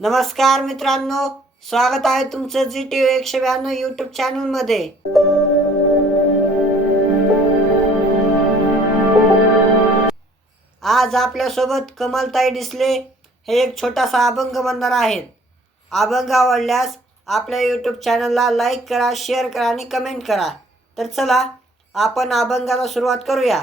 नमस्कार मित्रांनो स्वागत आहे तुमचं जी टी व्ही एकशे ब्याण्णव यूट्यूब चॅनलमध्ये आज आपल्यासोबत कमलताई डिसले हे एक छोटासा अभंग म्हणणार आहेत. अभंग आवडल्यास आपल्या यूट्यूब चॅनलला लाईक करा शेअर करा आणि कमेंट करा. तर चला आपण अभंगाला सुरुवात करूया.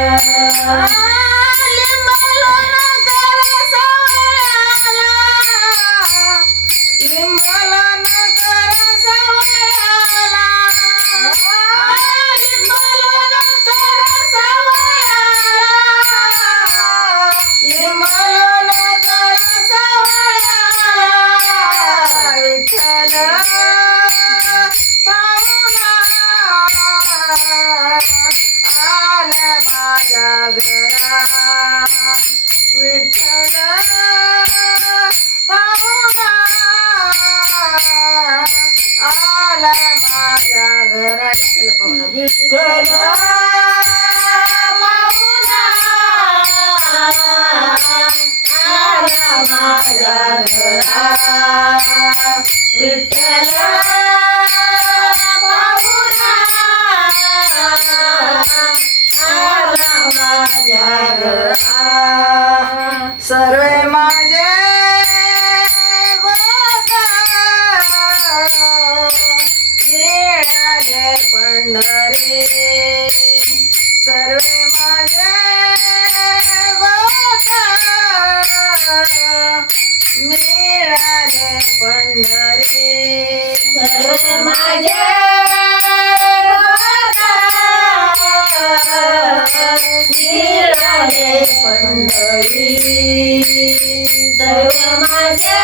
Ah! माझ्या घरा विठ्ठल पाहुणा माझ्या घरा सर्वे माझे गोत पंढरी सर्वे माझे गोत. पंढरी सर्वे माझे मिळाले पंढरी. सर्व माझे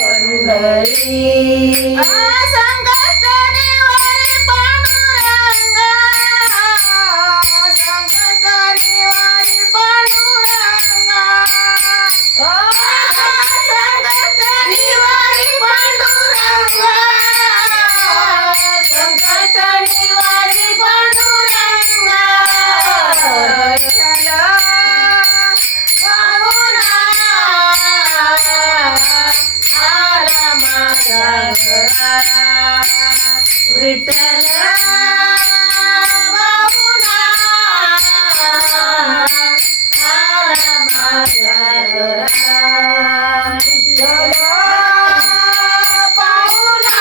पंढरी विठ्ठल पाहुणा